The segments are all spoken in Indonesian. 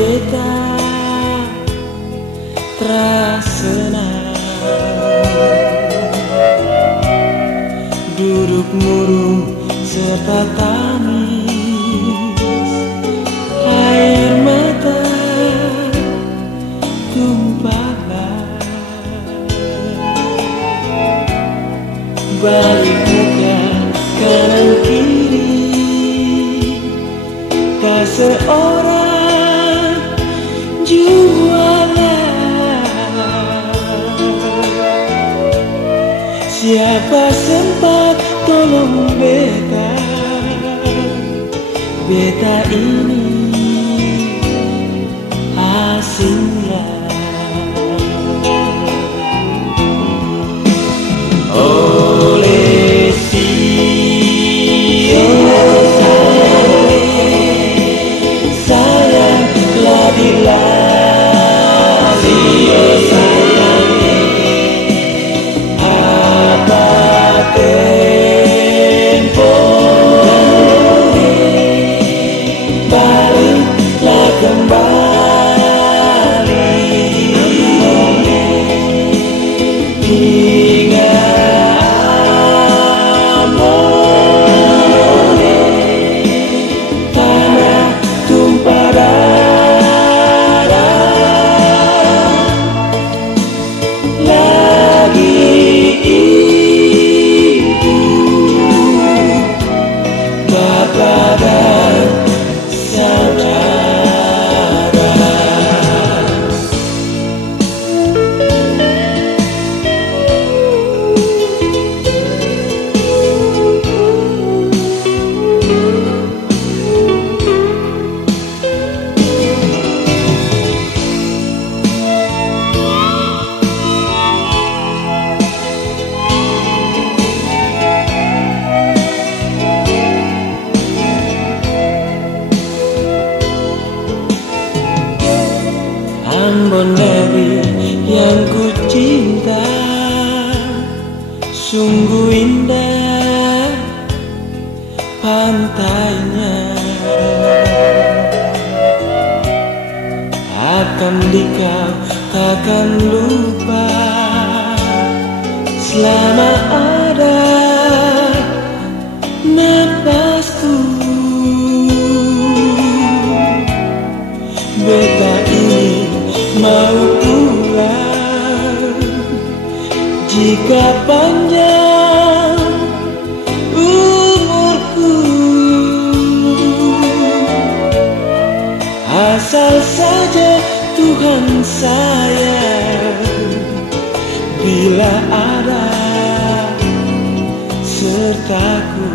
beta tersenang duduk murung serta tangis, air mata tumpahlah, balik muka kanan kiri, tak seorang jualan. Siapa sempat tolong beta, beta ini asinglah. Oleh sayang telah dilali, apa tempo baliklah kembali, ingat tanah tumpah darah lagi ibu, bapak dan saudara. Ambon negeri yang ku cinta, sungguh indah pantainya, akan dikau takkan lupa selama ada napasku. Beta ini mau pulang jika panjang umurku, asal saja Tuhan sayang bila ada sertaku.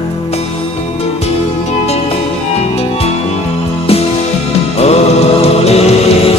Oleh